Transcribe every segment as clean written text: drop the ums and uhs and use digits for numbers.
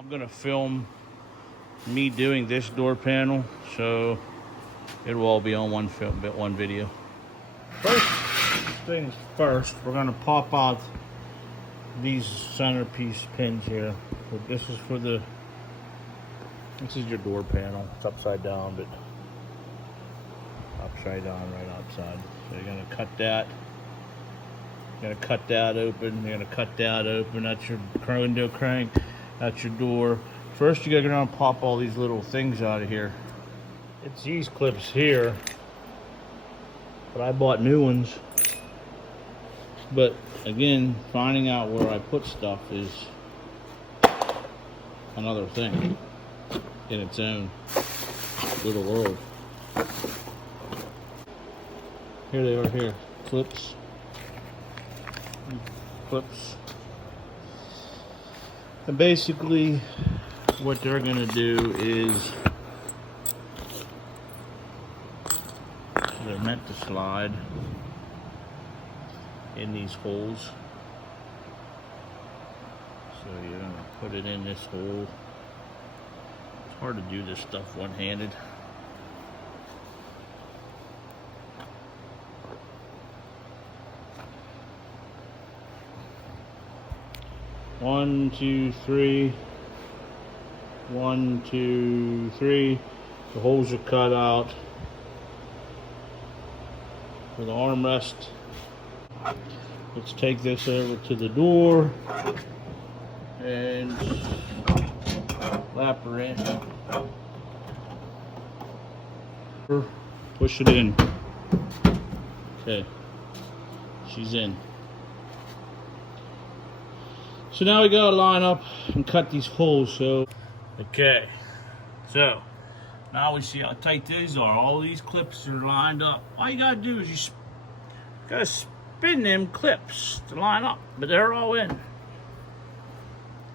I'm gonna film me doing this door panel, so it'll all be on one video. First things first, we're gonna pop out these centerpiece pins here. This is your door panel. It's upside down, but upside down right outside. So you're gonna cut that. You're gonna cut that open. You're gonna cut that open. That's your window crank. That's your door. First, you gotta go down and pop all these little things out of here. It's these clips here, but I bought new ones. But again, finding out where I put stuff is another thing in its own little world. Here they are here. Clips. And basically what they're gonna do is they're meant to slide in these holes. So you're gonna put it in this hole. It's hard to do this stuff one-handed. One, two, three. 1, 2, 3. The holes are cut out for the armrest. Let's take this over to the door and lap her in. Push it in. Okay, she's in. So now we gotta line up and cut these holes. Okay, so now we see how tight these are. All these clips are lined up. All you gotta do is you gotta spin them clips to line up, but they're all in.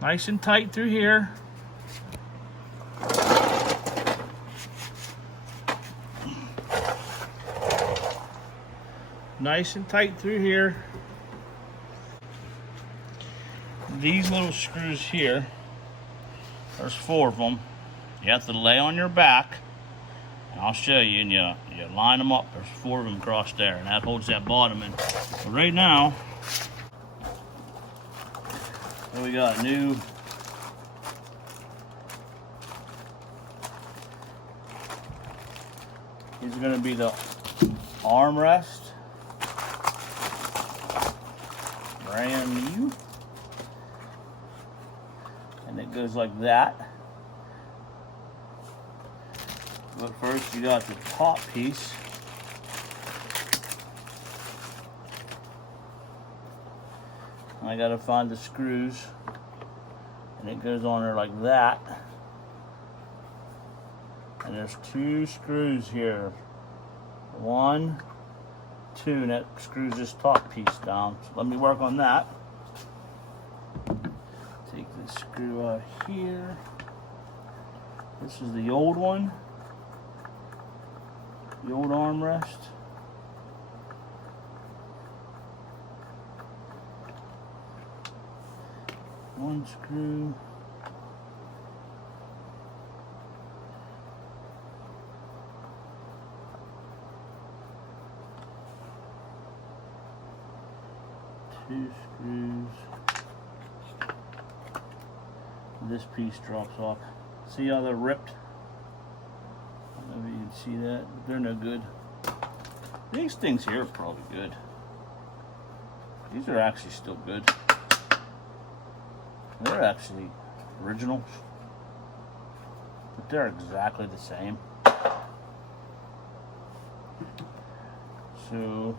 Nice and tight through here. Nice and tight through here. These little screws here, there's 4 of them. You have to lay on your back, and I'll show you, and you line them up. There's 4 of them across there, and that holds that bottom in. But right now, we got a new these are going to be the armrest, brand new. And it goes like that. But first you got the top piece. I gotta find the screws. And it goes on there like that. And there's 2 screws here. 1, 2, and that screws this top piece down. So let me work on that. Take this screw out here. This is the old one. The old armrest. One screw. Two screws. This piece drops off. See how they're ripped? I don't know if you can see that. They're no good. These things here are probably good. These are actually still good. They're actually originals, but they're exactly the same. So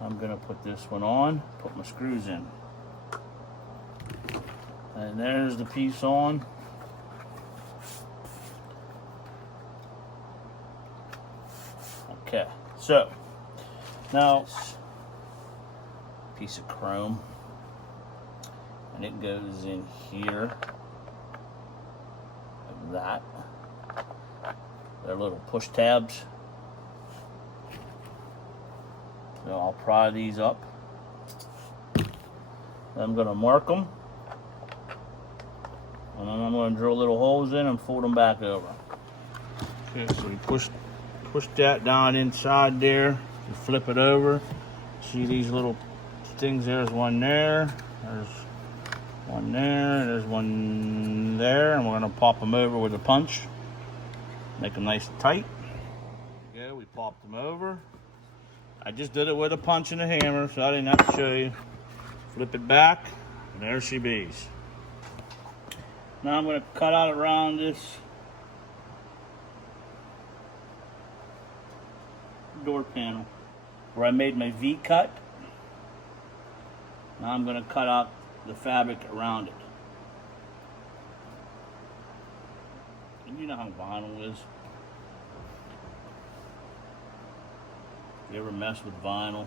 I'm gonna put this one on, put my screws in. And there's the piece on. Okay, so now piece of chrome, and it goes in here like that. They're little push tabs. So I'll pry these up. I'm gonna mark them. And I'm going to drill little holes in and fold them back over. Okay, so you push that down inside there. You flip it over. See these little things? There's one there. There's one there. There's one there. And we're going to pop them over with a punch. Make them nice and tight. There we go. We popped them over. I just did it with a punch and a hammer, so I didn't have to show you. Flip it back, and there she bees. Now I'm going to cut out around this door panel where I made my V cut. Now I'm going to cut out the fabric around it. And you know how vinyl is. If you ever mess with vinyl,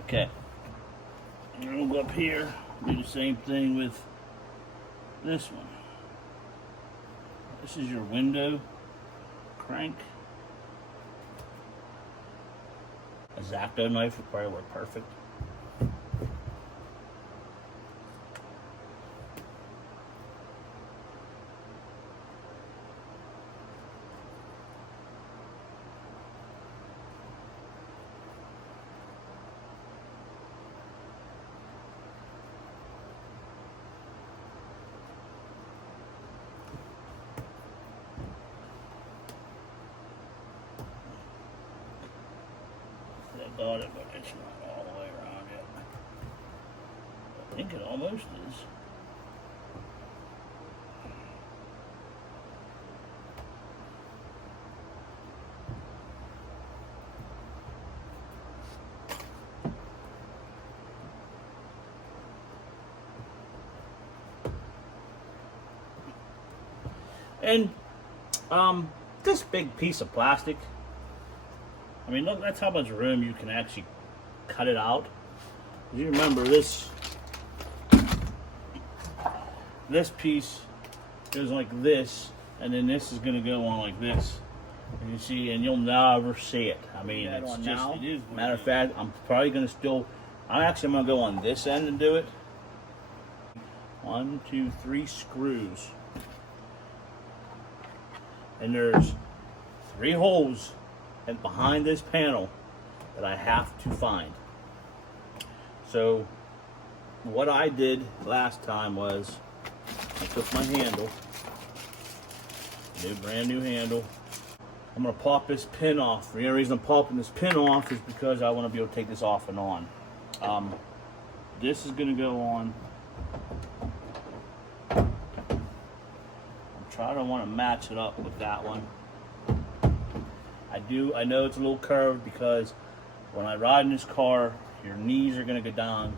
okay, and we'll go up here, do the same thing with this one. This is your window crank. A X-Acto knife would probably work perfect. I got it, but it's not all the way around yet. I think it almost is. And this big piece of plastic, I mean, look, that's how much room you can actually cut it out. You remember this piece goes like this, and then this is going to go on like this. And you see, and you'll never see it. I mean, it's just, now, matter of fact, I'm probably going to I'm going to go on this end and do it. 1, 2, 3 screws. And there's 3 holes and behind this panel that I have to find. So what I did last time was I took my handle, brand new handle. I'm gonna pop this pin off. The only reason I'm popping this pin off is because I want to be able to take this off and on. This is gonna go on. I'm trying to want to match it up with that one. I know it's a little curved because when I ride in this car, your knees are going to go down.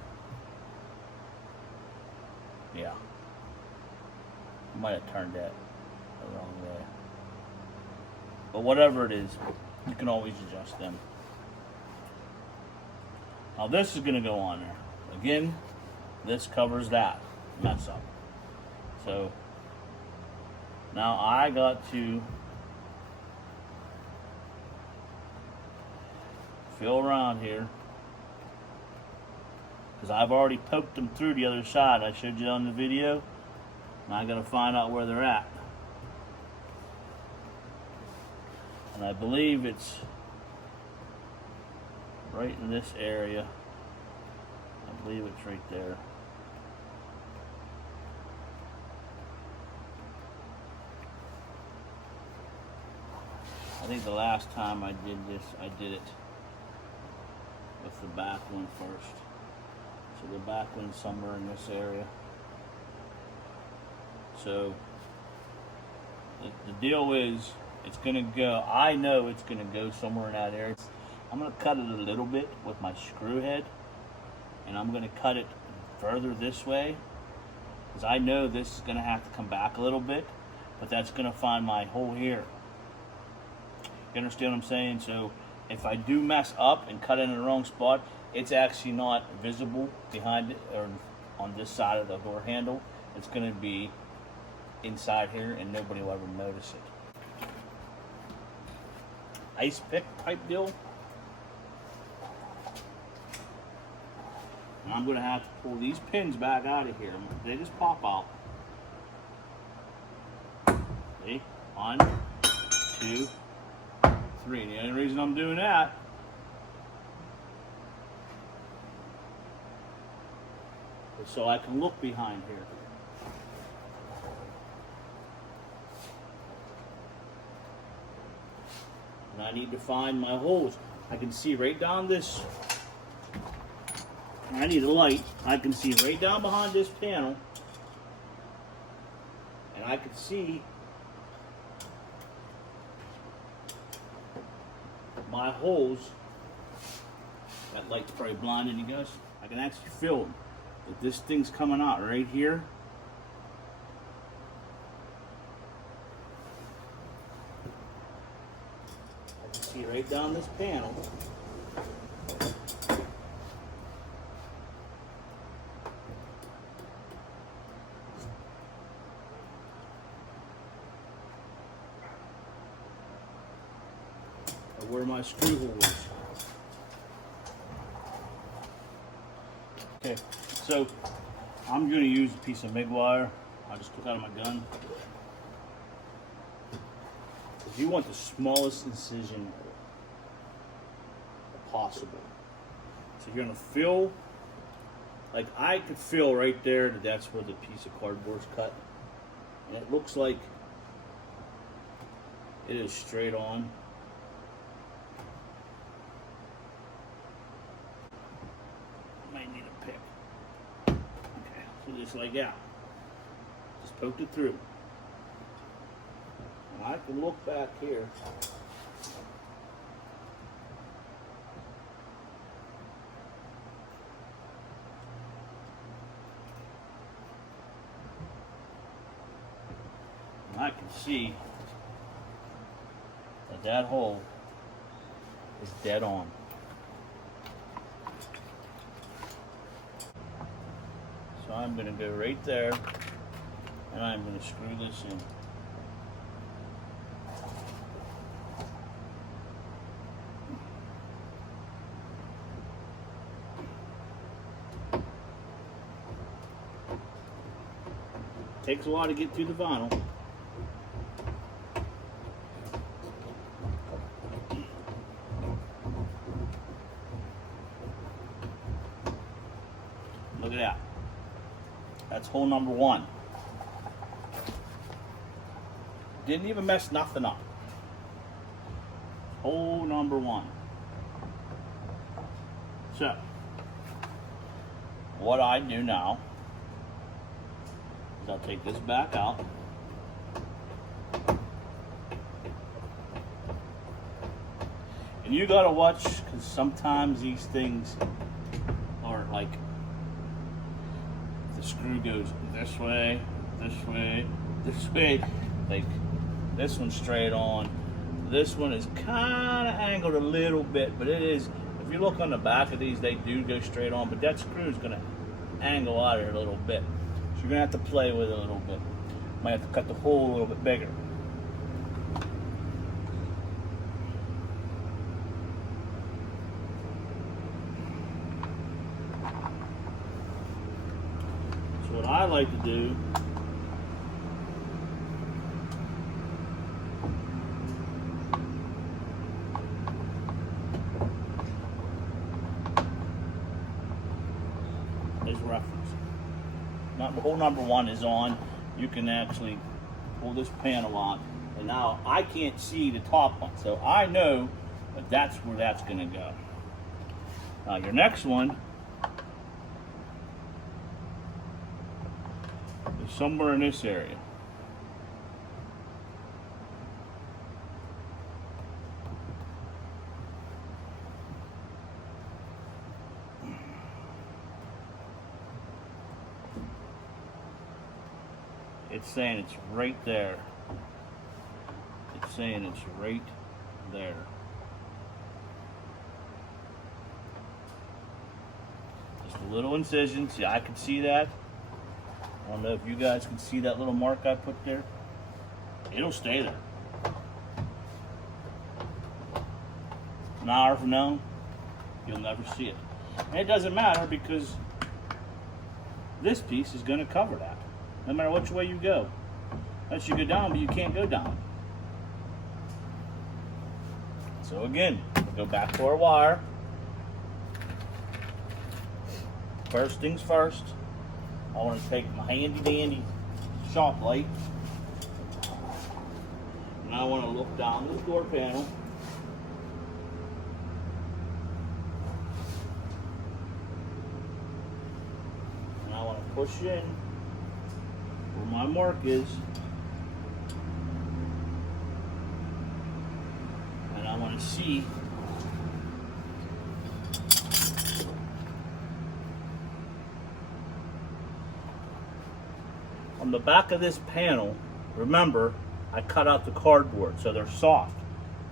Yeah. I might have turned that the wrong way. But whatever it is, you can always adjust them. Now this is going to go on there. Again, this covers that mess up. So now I got to feel around here because I've already poked them through the other side. I showed you on the video. Now I gotta find out where they're at. And I believe it's right in this area. I believe it's right there. I think the last time I did this, I did it with the back one first. So the back one's somewhere in this area. So the deal is, it's gonna go, I know it's gonna go somewhere in that area. I'm gonna cut it a little bit with my screw head, and I'm gonna cut it further this way, because I know this is gonna have to come back a little bit, but that's gonna find my hole here. You understand what I'm saying? So if I do mess up and cut it in the wrong spot, it's actually not visible behind it or on this side of the door handle. It's going to be inside here and nobody will ever notice it. Ice pick type deal. And I'm gonna have to pull these pins back out of here. They just pop out. See? 1, 2, 3. And the only reason I'm doing that is so I can look behind here. And I need to find my holes. I can see right down this. I need a light. I can see right down behind this panel. And I can see my holes. That light's probably blinding you guys. I can actually feel that this thing's coming out right here. I can see right down this panel. Where my screw hole is. Okay, so I'm going to use a piece of MIG wire. I just took out of my gun. If you want the smallest incision possible, so you're going to feel, like I could feel right there that that's where the piece of cardboard's cut, and it looks like it is straight on. Just like that. Just poked it through. And I can look back here. And I can see that that hole is dead on. So I'm going to go right there, and I'm going to screw this in. Takes a while to get through the vinyl. Look at that. That's hole number 1. Didn't even mess nothing up. Hole number 1. So, what I do now is I'll take this back out. And you gotta watch, because sometimes these things are like, the screw goes this way, this way, this way. Like this one's straight on. This one is kind of angled a little bit, but it is, if you look on the back of these, they do go straight on, but that screw is going to angle out a little bit. So you're going to have to play with it a little bit. Might have to cut the hole a little bit bigger. What I like to do is reference. Now the hole number 1 is on. You can actually pull this panel on, and now I can't see the top one, so I know that that's where that's going to go. Now your next one somewhere in this area. It's saying it's right there. It's saying it's right there. Just a little incision. See, I can see that. I don't know if you guys can see that little mark I put there. It'll stay there. An hour from now, you'll never see it. And it doesn't matter because this piece is going to cover that, no matter which way you go. Unless you go down, but you can't go down. So again, we'll go back to our wire. First things first, I want to take my handy dandy shop light, and I want to look down this door panel. And I want to push in where my mark is. And I want to see on the back of this panel. Remember, I cut out the cardboard, so they're soft.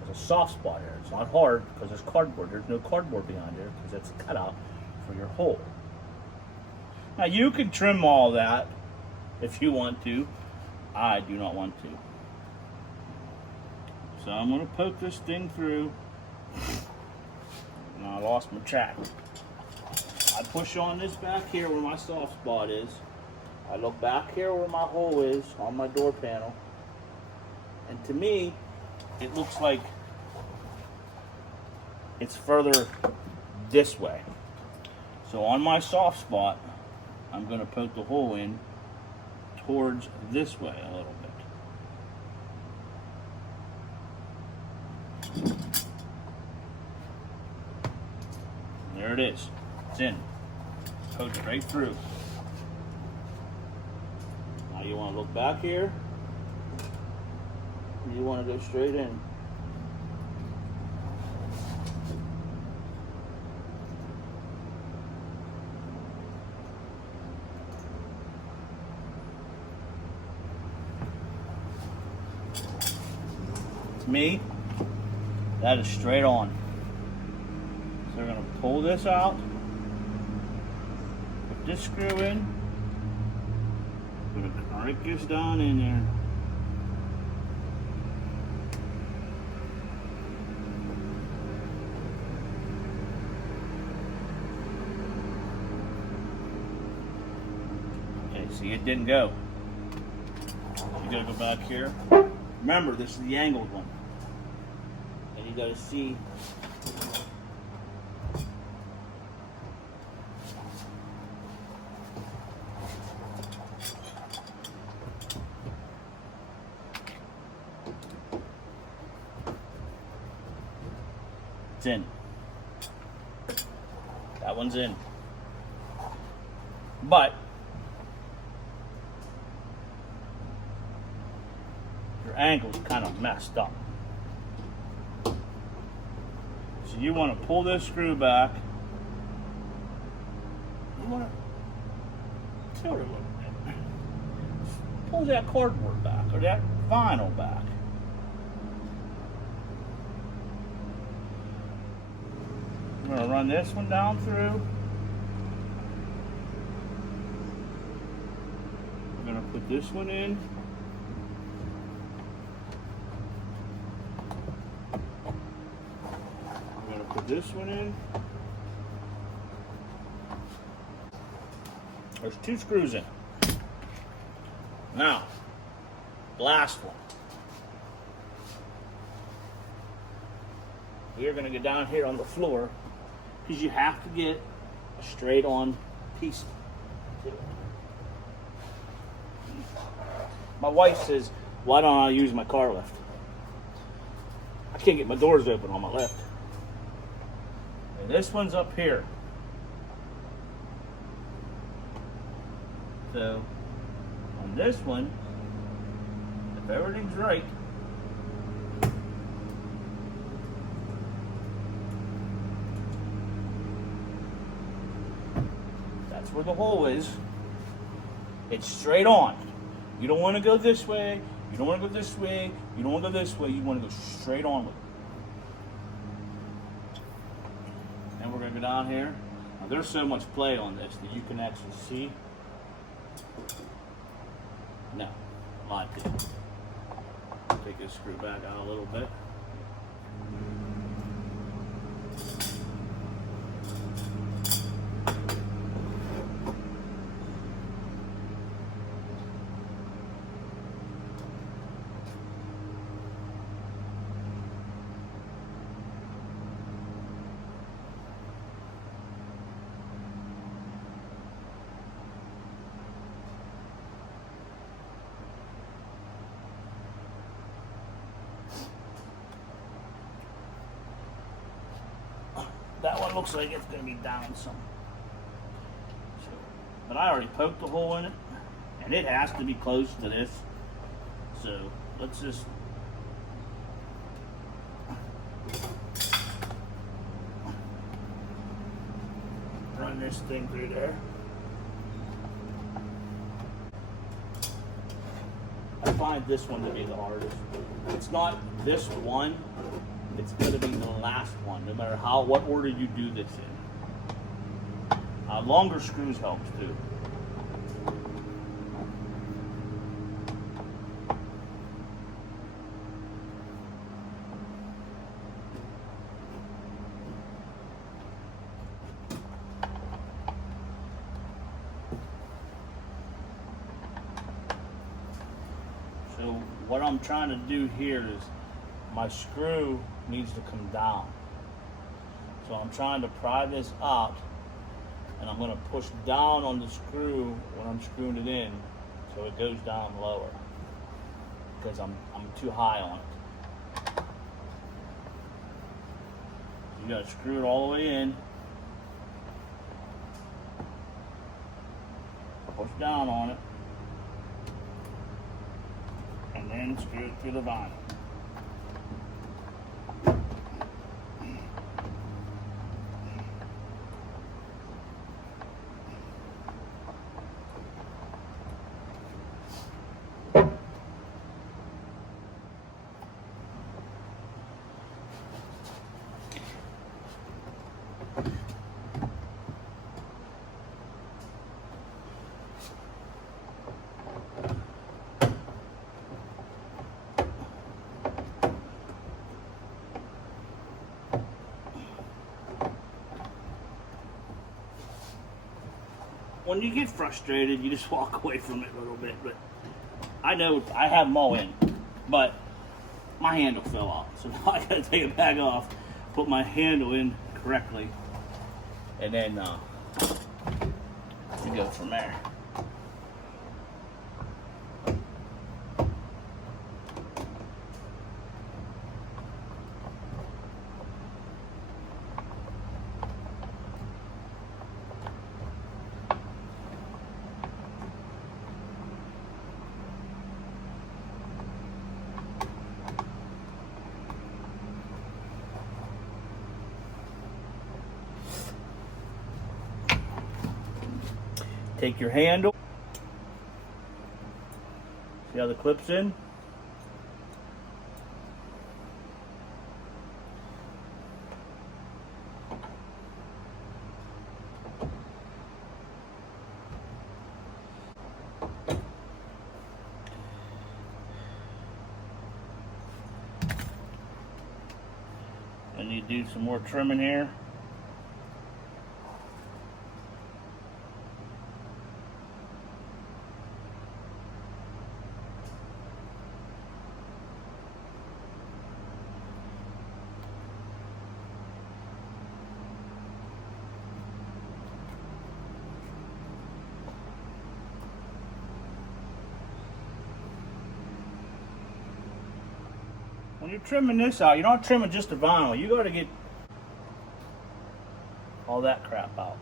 There's a soft spot here. It's not hard because there's cardboard. There's no cardboard behind here because it's a cutout for your hole. Now you can trim all that if you want to. I do not want to. So I'm going to poke this thing through. And I lost my track. I push on this back here where my soft spot is. I look back here where my hole is on my door panel. And to me, it looks like it's further this way. So on my soft spot, I'm going to poke the hole in towards this way a little bit. There it is. It's in. Poked right through. Now you want to look back here. You want to go straight in. To me, that is straight on. So we're going to pull this out, put this screw in, going to crank this down in there. Okay, see, it didn't go. You got to go back here. Remember, this is the angled one. And you got to see it's in. That one's in. But your angle's kind of messed up. So you want to pull this screw back. You want to tilt it a little bit. Pull that cardboard back or that vinyl back. I'm going to run this one down through. I'm going to put this one in. I'm going to put this one in. There's 2 screws in. Now, last one. We are going to go down here on the floor because you have to get a straight on piece to it. My wife says, why don't I use my car lift? I can't get my doors open on my lift. And this one's up here. So, on this one, if everything's right, that's where the hole is. It's straight on. You don't want to go this way. You don't want to go this way. You don't want to go this way. You want to go straight on with it. And we're going to go down here. Now, there's so much play on this that you can actually see. No, my opinion. Take this screw back out a little bit. That one looks like it's going to be down some. So, but I already poked a hole in it, and it has to be close to this. So let's just run this thing through there. I find this one to be the hardest. It's not this one, it's going to be the last one, no matter what order you do this in. Longer screws helps too. So what I'm trying to do here is my screw needs to come down. So I'm trying to pry this up, and I'm going to push down on the screw when I'm screwing it in so it goes down lower, because I'm too high on it. You got to screw it all the way in, push down on it, and then screw it through the vinyl. When you get frustrated, you just walk away from it a little bit. But I know I have them all in, but my handle fell off. So now I gotta take it back off, put my handle in correctly, and then we go from there. Take your handle, see how the clip's in? And you do some more trimming here. When you're trimming this out, you're not trimming just the vinyl. You got to get all that crap out.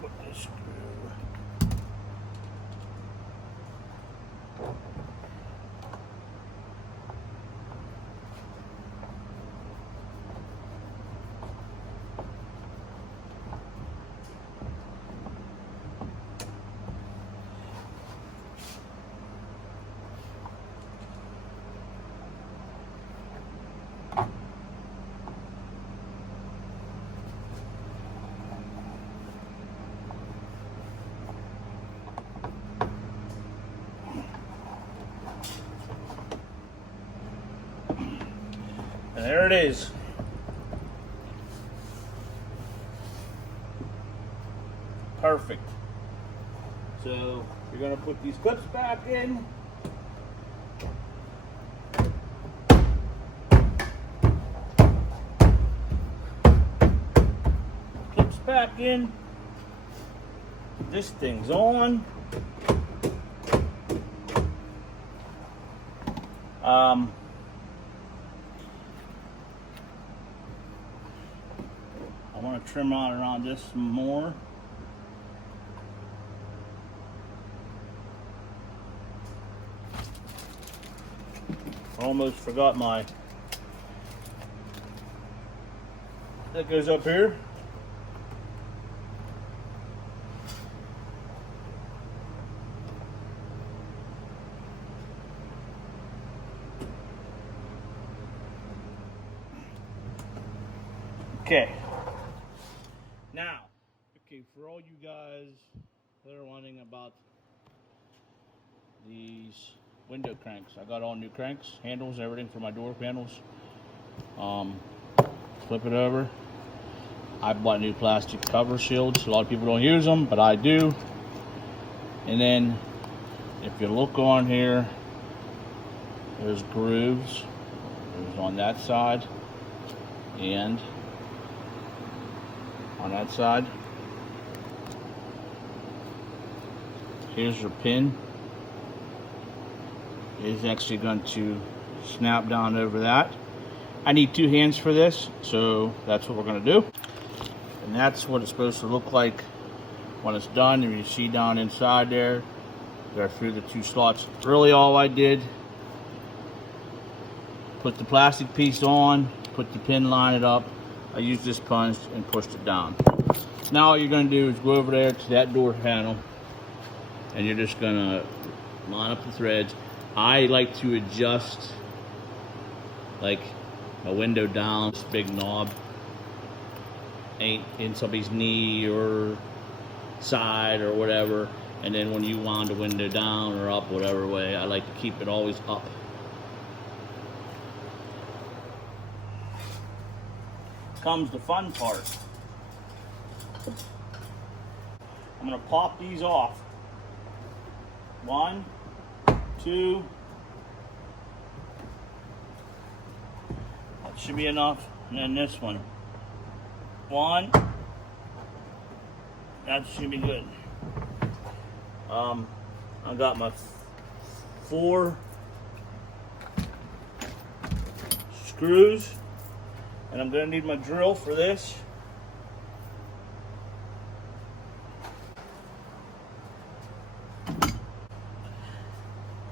Put this screw. And there it is. Perfect. So You're gonna put these clips back in. Clips back in. This thing's on. I want to trim out around this some more. Almost forgot my, that goes up here. Okay. Now, okay, for all you guys that are wondering about these window cranks, I got all new cranks, handles, everything for my door handles. Flip it over. I bought new plastic cover shields. A lot of people don't use them, but I do. And then, if you look on here, there's grooves. There's on that side and on that side. Here's your pin. It is actually going to snap down over that. I need 2 hands for this, so that's what we're going to do. And that's what it's supposed to look like when it's done. And you see down inside there, go through the 2 slots. Really all I did, put the plastic piece on, put the pin, line it up. I used this punch and pushed it down. Now all you're going to do is go over there to that door panel and you're just going to line up the threads. I like to adjust like a window down. This big knob ain't in somebody's knee or side or whatever. And then when you wind the window down or up, whatever way, I like to keep it always up. Comes the fun part. I'm going to pop these off. 1, 2. That should be enough. And then this one. 1. That should be good. I got my 4 screws. And I'm going to need my drill for this.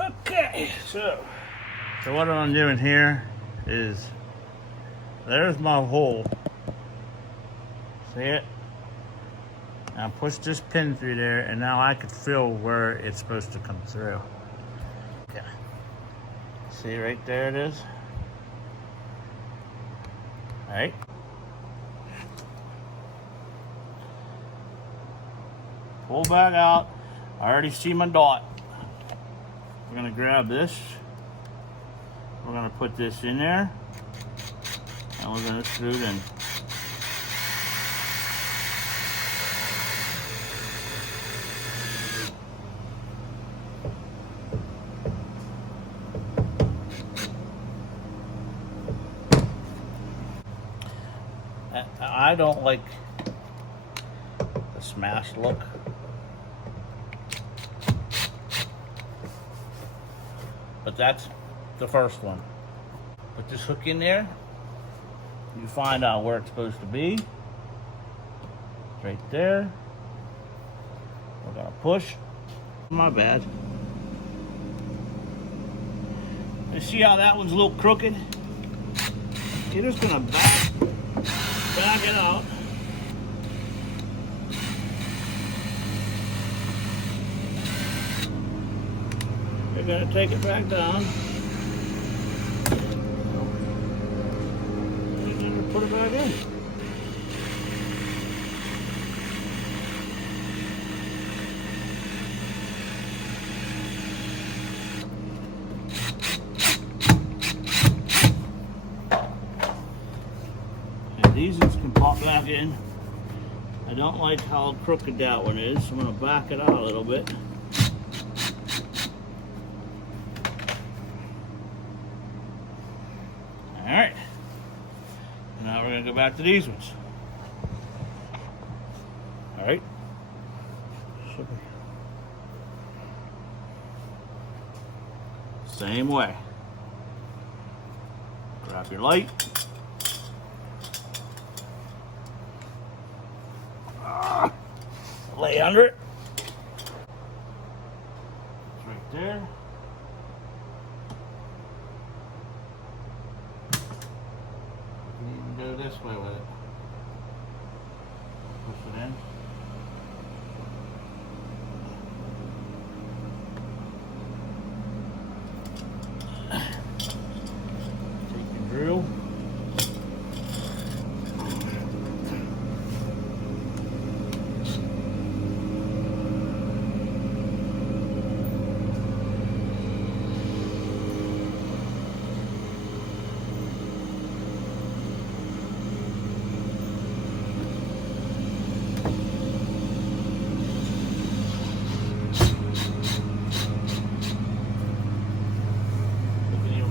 Okay, so what I'm doing here is, there's my hole. See it? Now push this pin through there, and now I can feel where it's supposed to come through. Okay. See right there it is? Right. Pull back out. I already see my dot. We're gonna grab this. We're gonna put this in there, and we're gonna screw it in. I don't like the smashed look. But that's the first one. Put this hook in there. You find out where it's supposed to be. Right there. We're gonna push. My bad. You see how that one's a little crooked? You're just gonna back it out. You're gonna take it back down. You're gonna put it back in. These can pop back in. I don't like how crooked that one is, so I'm going to back it out a little bit. All right. Now we're gonna go back to these ones. All right. Same way. Grab your light. Lay under it. It's right there. You can even go this way with it. Push it in. Take your drill.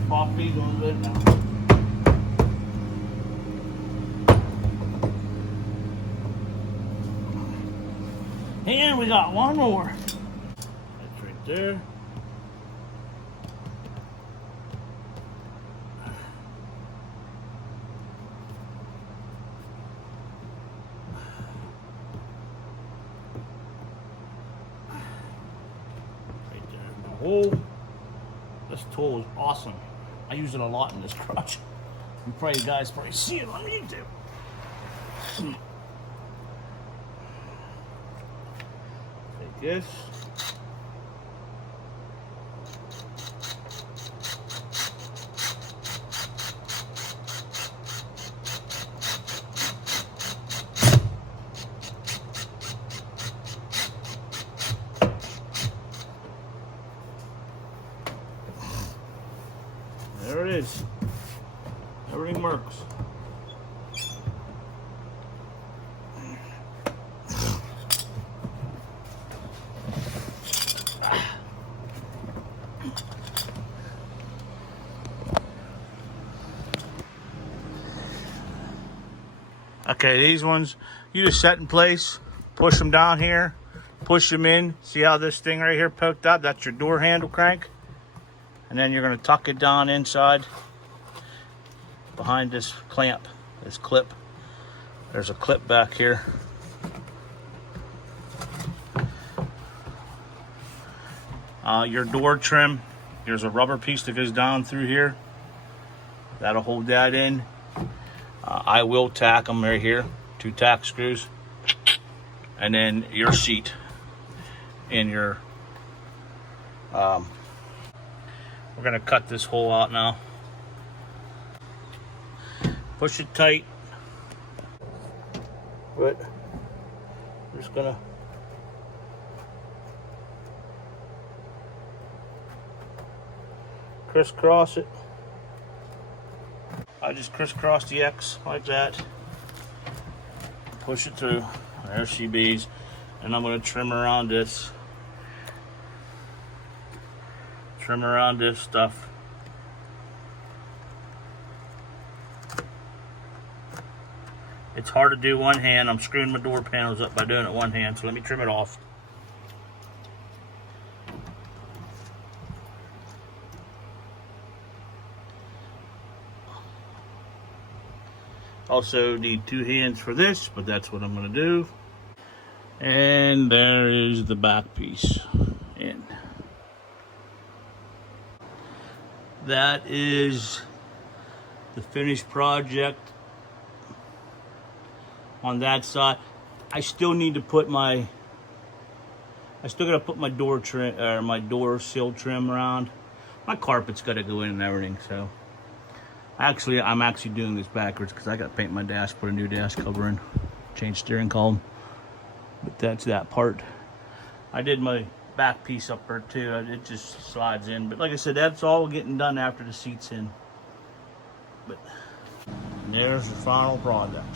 Pop these a little bit now. And we got one more. That's right there. Right there in the hole. This tool is awesome. I use it a lot in this crotch. You guys probably see it on YouTube. Take this. There it is. Everything works. Okay, these ones, you just set in place, push them down here, push them in. See how this thing right here poked up? That's your door handle crank. And then you're going to tuck it down inside behind this clamp, this clip. There's a clip back here. Your door trim, there's a rubber piece that goes down through here. That'll hold that in. I will tack them right here, 2 tack screws. And then your seat in your we're gonna cut this hole out now. Push it tight. But I'm just gonna crisscross it. I just crisscross the X like that. Push it through. There she bees. And I'm gonna trim around this. Trim around this stuff. It's hard to do one hand. I'm screwing my door panels up by doing it one hand, so let me trim it off. Also need 2 hands for this, but that's what I'm gonna do. And there is the back piece in. That is the finished project on that side. I still need to put my, I still gotta put my door trim, or my door sill trim around. My carpet's gotta go in and everything, so. I'm actually doing this backwards because I gotta paint my dash, put a new dash cover in, change steering column. But that's that part. I did my back piece up there too. It just slides in. But like I said, that's all getting done after the seat's in. But there's the final product.